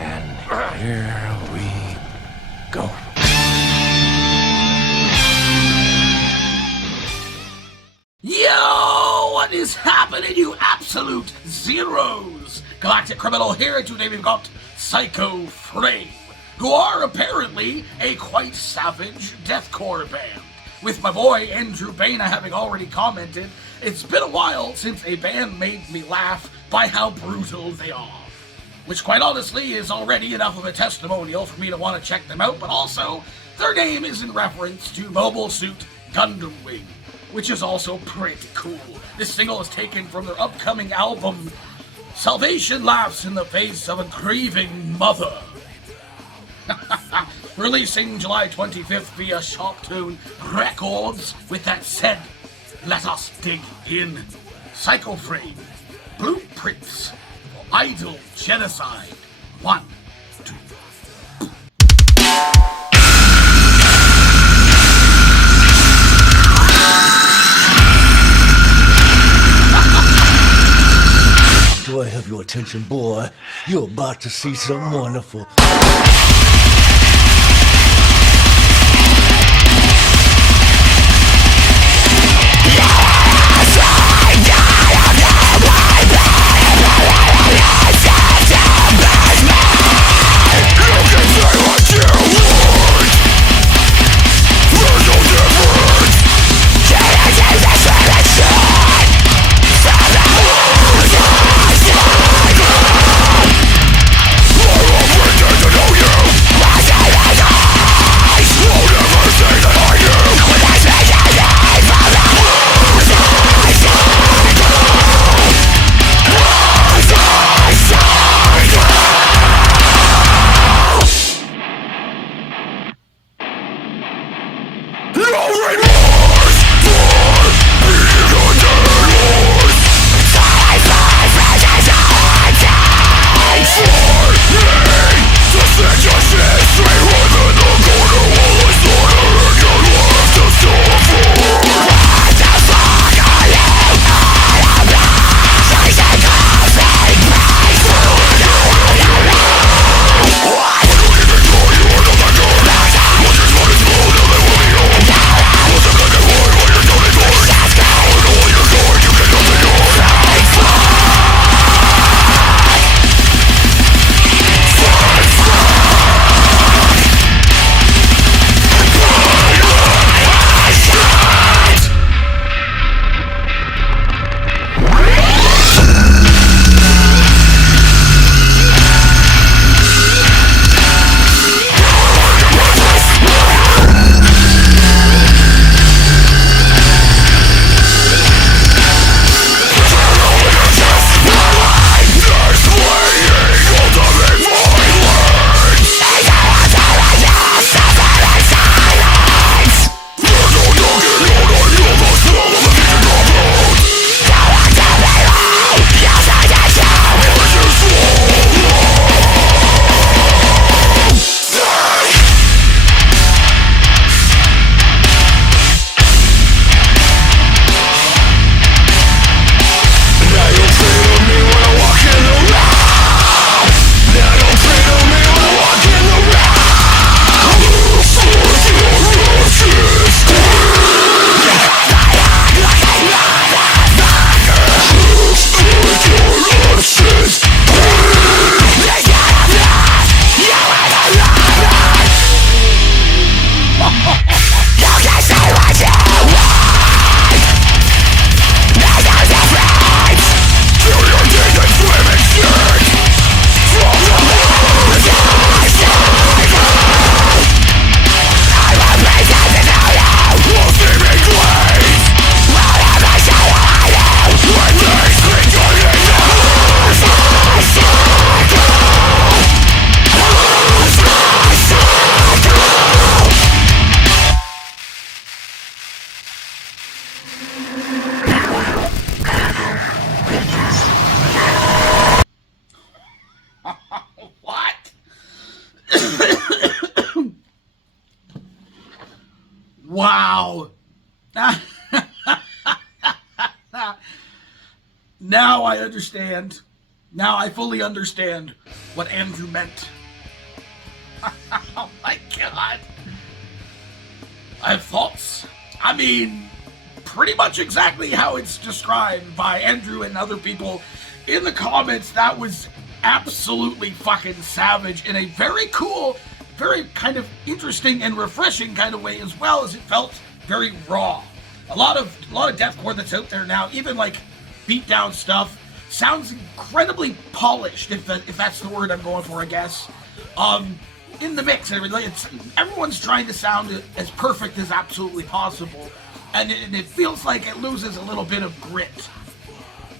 And here we go. Yo, what is happening, you absolute zeros? Galactic Criminal here, and today we've got Psycho Frame, who are apparently a quite savage deathcore band. With my boy Andrew Baina having already commented, it's been a while since a band made me laugh by how brutal they are. Which quite honestly is already enough of a testimonial for me to want to check them out, but also, their name is in reference to Mobile Suit Gundam Wing, which is also pretty cool. This single is taken from their upcoming album, Salvation Laughs in the Face of a Grieving Mother. Releasing July 25th via Shoptune Records. With that said, let us dig in. Psycho Frame, Blueprints for Idol Genocide. 1, 2. Do I have your attention, boy? You're about to see something wonderful. Wow. Now I understand. Now I fully understand what Andrew meant. Oh my god. I have thoughts. I mean, pretty much exactly how it's described by Andrew and other people in the comments. That was absolutely fucking savage in a very cool, very kind of interesting and refreshing kind of way, as well as it felt very raw. A lot of deathcore that's out there now, even like beatdown stuff, sounds incredibly polished, if that's the word I'm going for, I guess. In the mix, everyone's trying to sound as perfect as absolutely possible, and it feels like it loses a little bit of grit.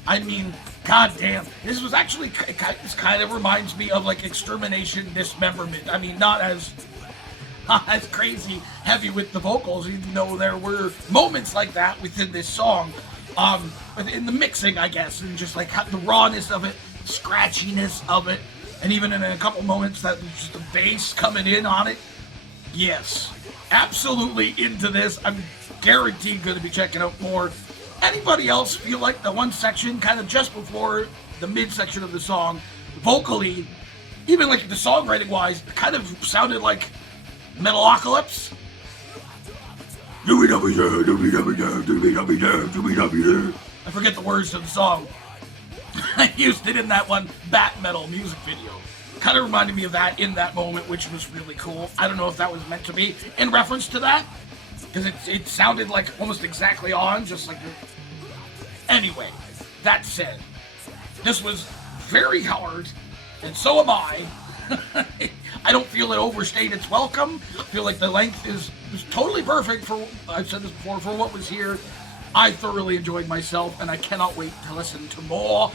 I mean, goddamn, this was actually, this kind of reminds me of like Extermination, Dismemberment. I mean, not as crazy heavy with the vocals, even though there were moments like that within this song. In the mixing, I guess, and just like the rawness of it, scratchiness of it, and even in a couple moments that was just the bass coming in on it. Yes, absolutely into this. I'm guaranteed going to be checking out more. Anybody else feel like the one section kind of just before the midsection of the song, vocally, even like the songwriting wise, kind of sounded like Metalocalypse? I forget the words to the song. I used it in that one Bat Metal music video. Kind of reminded me of that in that moment, which was really cool. I don't know if that was meant to be in reference to that, because it sounded like almost exactly on, just like... Anyway, that said, this was very hard, and so am I. I don't feel it overstayed its welcome. I feel like the length is totally perfect for, I've said this before, for what was here. I thoroughly enjoyed myself, and I cannot wait to listen to more.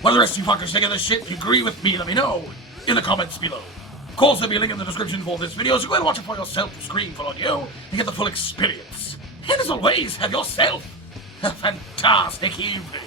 What do the rest of you fuckers think of this shit? If you agree with me, let me know in the comments below. Of course, there'll be a link in the description for this video, so go ahead and watch it for yourself, screen full on you, and get the full experience. And as always, have yourself a fantastic evening.